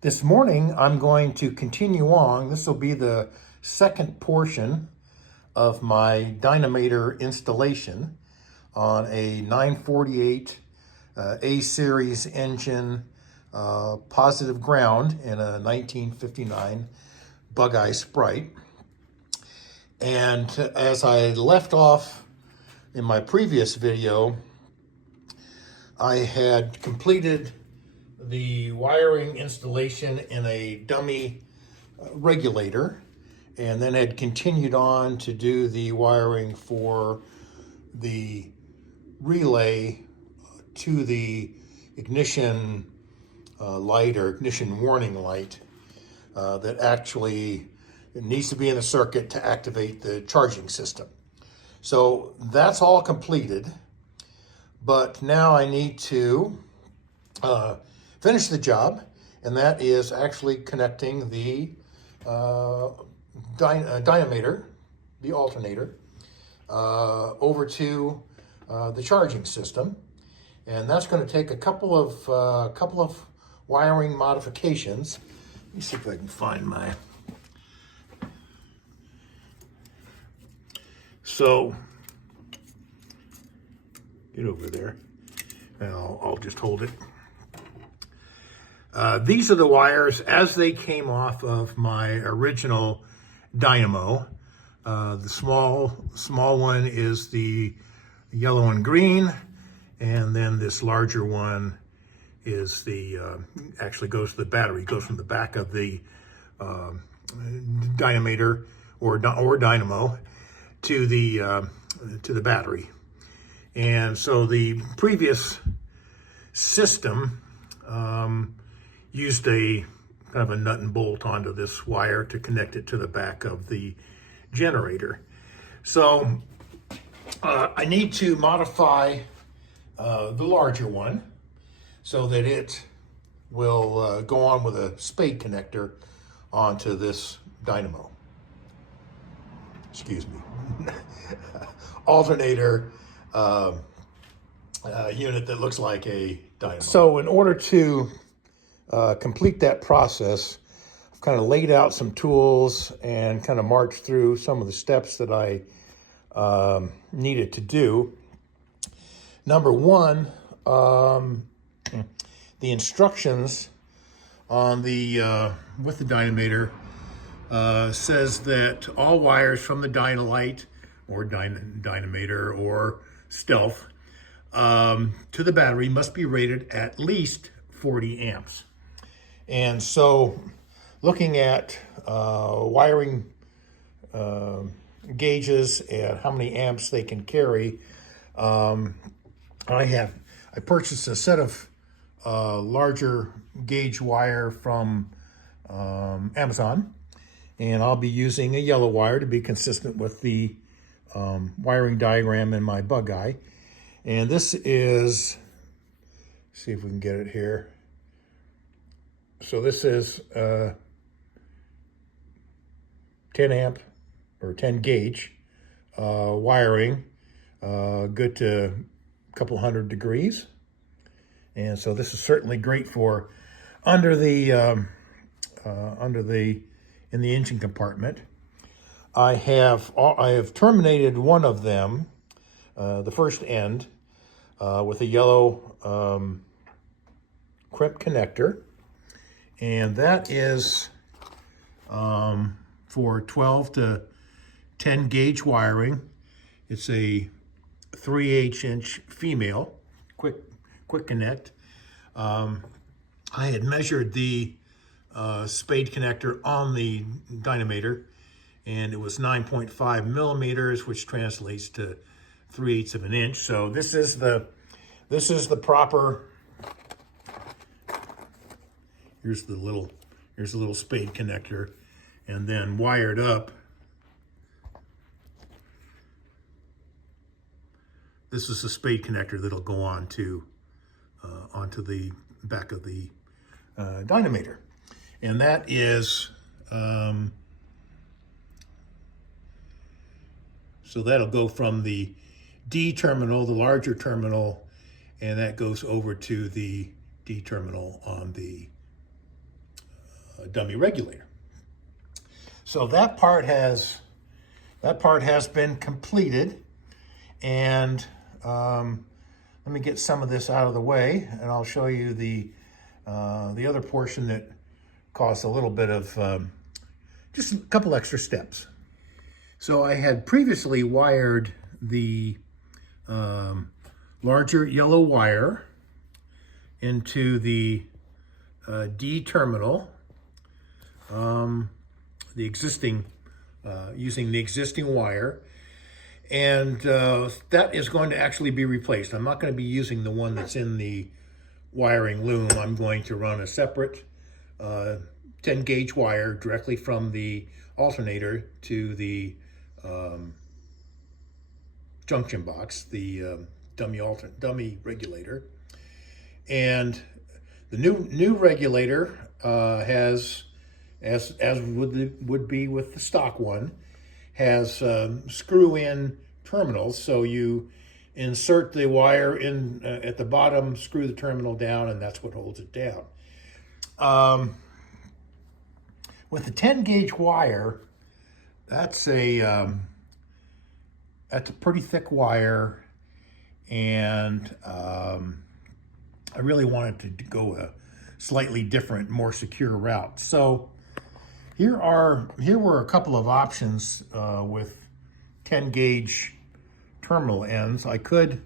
This morning, I'm going to continue on. This will be the second portion of my Dynamator installation on a 948 A-Series engine, positive ground in a 1959 Bugeye Sprite. And as I left off in my previous video, I had completed the wiring installation in a dummy regulator, and then had continued on to do the wiring for the relay to the ignition light or ignition warning light that actually needs to be in the circuit to activate the charging system. So that's all completed, but now I need to finish the job, and that is actually connecting the Dynamator, the alternator, over to the charging system, and that's going to take a couple of wiring modifications. Let me see if I can find my. So get over there, and I'll just hold it. These are the wires as they came off of my original dynamo. The small one is the yellow and green, and then this larger one is the actually goes to the battery. It goes from the back of the Dynamator or dynamo to the battery. And so the previous system used a kind of a nut and bolt onto this wire to connect it to the back of the generator. So I need to modify the larger one so that it will go on with a spade connector onto this dynamo. Excuse me. Alternator unit that looks like a dynamo. So in order to complete that process, I've kind of laid out some tools and kind of marched through some of the steps that I needed to do. Number one, the instructions on the with the Dynamator says that all wires from the Dynalite or Dynamator or Stealth to the battery must be rated at least 40 amps. And so looking at wiring gauges and how many amps they can carry, I purchased a set of larger gauge wire from Amazon, and I'll be using a yellow wire to be consistent with the wiring diagram in my Bugeye. And this is, see if we can get it here. So this is 10 amp or 10 gauge wiring, good to a couple hundred degrees. And so this is certainly great for in the engine compartment. I have terminated one of them, the first end, with a yellow crimp connector. And that is for 12 to 10 gauge wiring. It's a 3/8 inch female, quick connect. I had measured the spade connector on the Dynamator, and it was 9.5 millimeters, which translates to 3/8 of an inch. So this is the proper. Here's the little spade connector, and then wired up. This is the spade connector that'll go on to onto the back of the Dynamator, and that is so that'll go from the D terminal, the larger terminal, and that goes over to the D terminal on the dummy regulator. So that part has been completed, and let me get some of this out of the way, and I'll show you the other portion that caused a little bit of just a couple extra steps. So I had previously wired the larger yellow wire into the D terminal, the existing, using the existing wire, and that is going to actually be replaced. I'm not going to be using the one that's in the wiring loom. I'm going to run a separate 10 gauge wire directly from the alternator to the junction box, the dummy regulator. And the new regulator has, as would be with the stock one, has screw-in terminals. So you insert the wire in at the bottom, screw the terminal down, and that's what holds it down. With the 10 gauge wire, that's a pretty thick wire, and I really wanted to go a slightly different, more secure route. So here were a couple of options with 10 gauge terminal ends. I could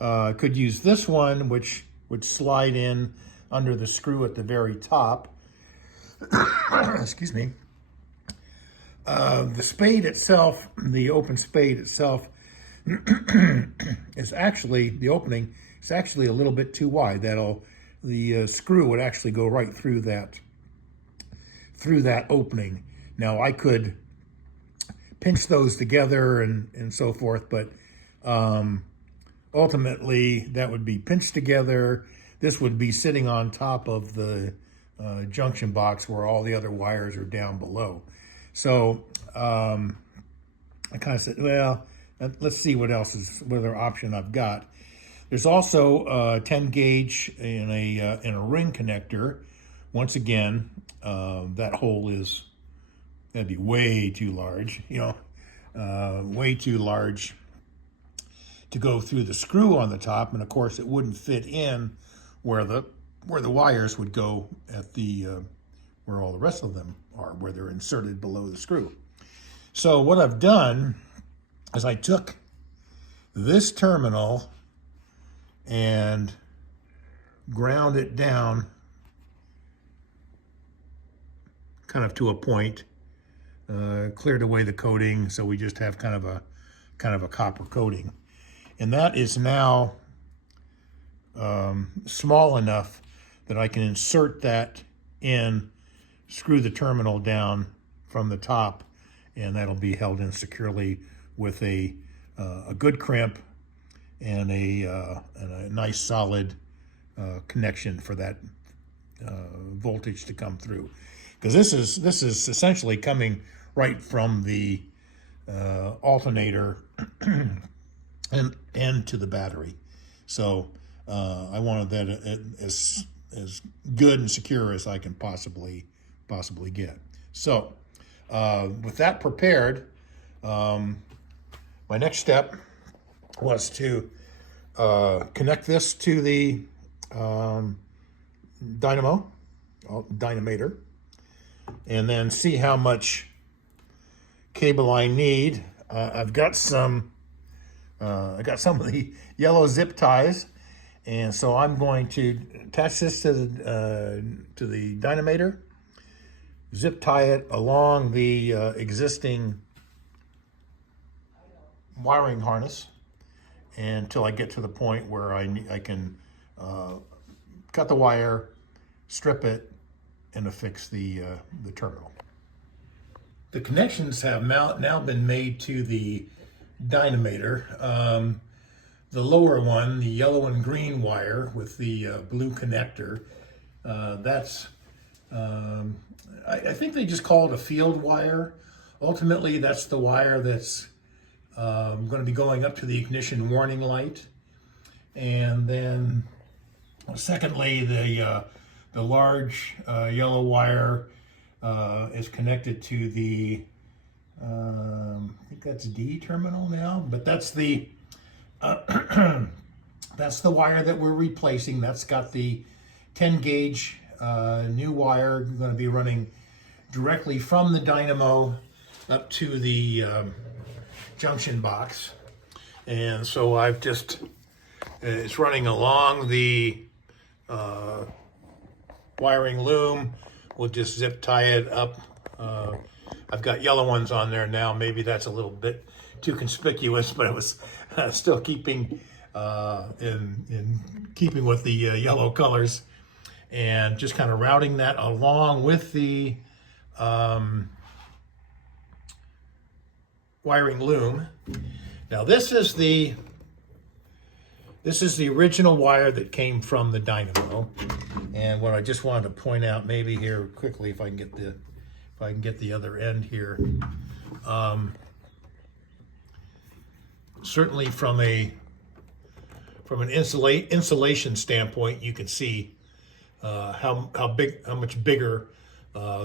use this one, which would slide in under the screw at the very top. Excuse me. The spade itself, the open spade itself, is actually, the opening is actually a little bit too wide. The screw would actually go right through that opening. Now I could pinch those together and so forth, but ultimately that would be pinched together. This would be sitting on top of the junction box where all the other wires are down below. So I kind of said, well, let's see what other option I've got. There's also 10 gauge in a ring connector. Once again, that hole that'd be way too large, way too large to go through the screw on the top, and of course it wouldn't fit in where the wires would go at the where all the rest of them are, where they're inserted below the screw. So what I've done is I took this terminal and ground it down kind of to a point, cleared away the coating, so we just have kind of a copper coating. And that is now small enough that I can insert that in, screw the terminal down from the top, and that'll be held in securely with a good crimp and a nice solid connection for that voltage to come through. Because this is essentially coming right from the alternator and to the battery. So I wanted that as good and secure as I can possibly get. So with that prepared, my next step was to connect this to the Dynamator, and then see how much cable I need. I got some of the yellow zip ties, and so I'm going to attach this to the Dynamator, zip tie it along the existing wiring harness until I get to the point where I can cut the wire, strip it, and affix the terminal. The connections have now been made to the Dynamator. The lower one, the yellow and green wire with the blue connector, that's, I think they just call it a field wire. Ultimately, that's the wire that's going to be going up to the ignition warning light. And then secondly, the the large yellow wire is connected to the, I think that's D terminal now, but that's the that's the wire that we're replacing. That's got the 10 gauge new wire going to be running directly from the dynamo up to the junction box. And so I've just, it's running along the wiring loom. We'll just zip tie it up. I've got yellow ones on there now. Maybe that's a little bit too conspicuous, but it was still keeping in keeping with the yellow colors, and just kind of routing that along with the wiring loom. Now this is the original wire that came from the dynamo, and what I just wanted to point out maybe here quickly, if I can get the other end here. Certainly from an insulation standpoint, you can see how much bigger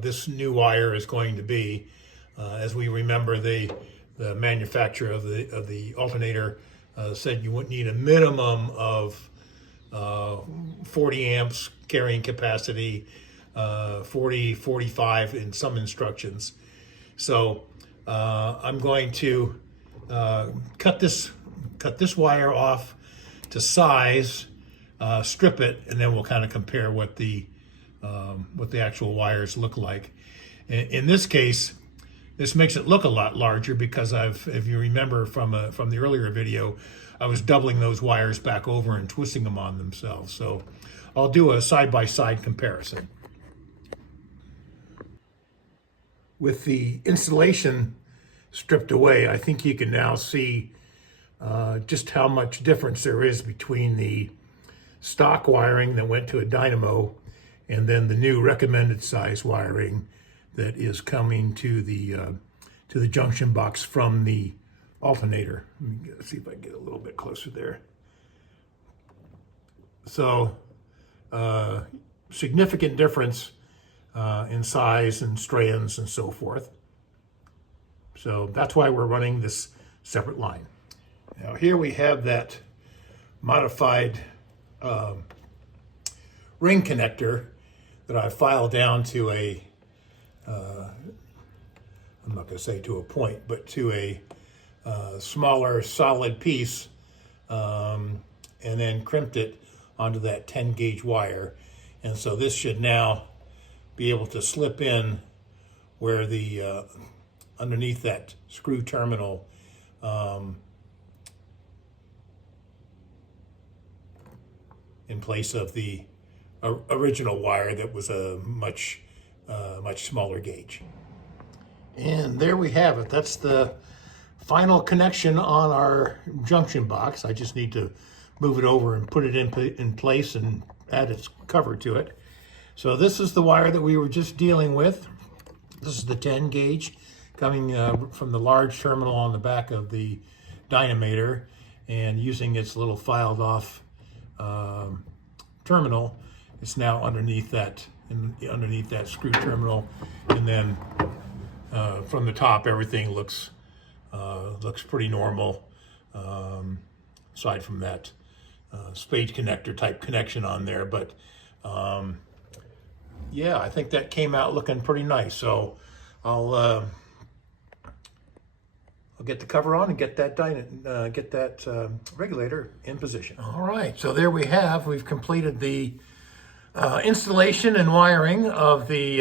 this new wire is going to be. As we remember, the manufacturer of the alternator said you would need a minimum of 40 amps carrying capacity, 45 in some instructions. So I'm going to cut this wire off to size, strip it, and then we'll kind of compare what the actual wires look like. In this case, this makes it look a lot larger because if you remember from the earlier video, I was doubling those wires back over and twisting them on themselves. So I'll do a side-by-side comparison. With the insulation stripped away, I think you can now see just how much difference there is between the stock wiring that went to a dynamo and then the new recommended size wiring that is coming to the junction box from the alternator. Let me see if I can get a little bit closer there. So significant difference in size and strands and so forth. So that's why we're running this separate line. Now here we have that modified ring connector that I filed down to a, I'm not going to say to a point, but to a smaller solid piece, and then crimped it onto that 10 gauge wire. And so this should now be able to slip in where the underneath that screw terminal in place of the original wire that was a much smaller gauge. And there we have it. That's the final connection on our junction box. I just need to move it over and put it in place and add its cover to it. So this is the wire that we were just dealing with. This is the 10 gauge coming from the large terminal on the back of the Dynamator, and using its little filed off terminal, it's now underneath that screw terminal, and then from the top everything looks pretty normal, aside from that spade connector type connection on there. But yeah, I think that came out looking pretty nice. So I'll get the cover on and get that regulator in position. All right, so there we have. We've completed the installation and wiring of the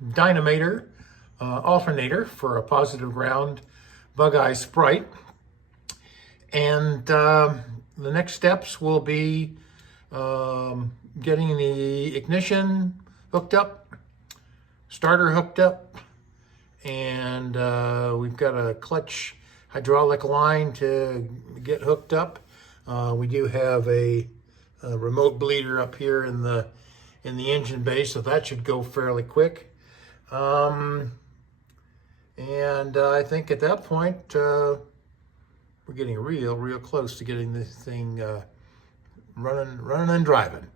Dynamator alternator for a positive ground Bugeye Sprite. And the next steps will be getting the ignition hooked up, starter hooked up, and we've got a clutch hydraulic line to get hooked up. We do have a remote bleeder up here in the engine bay, so that should go fairly quick. And I think at that point we're getting real close to getting this thing running and driving.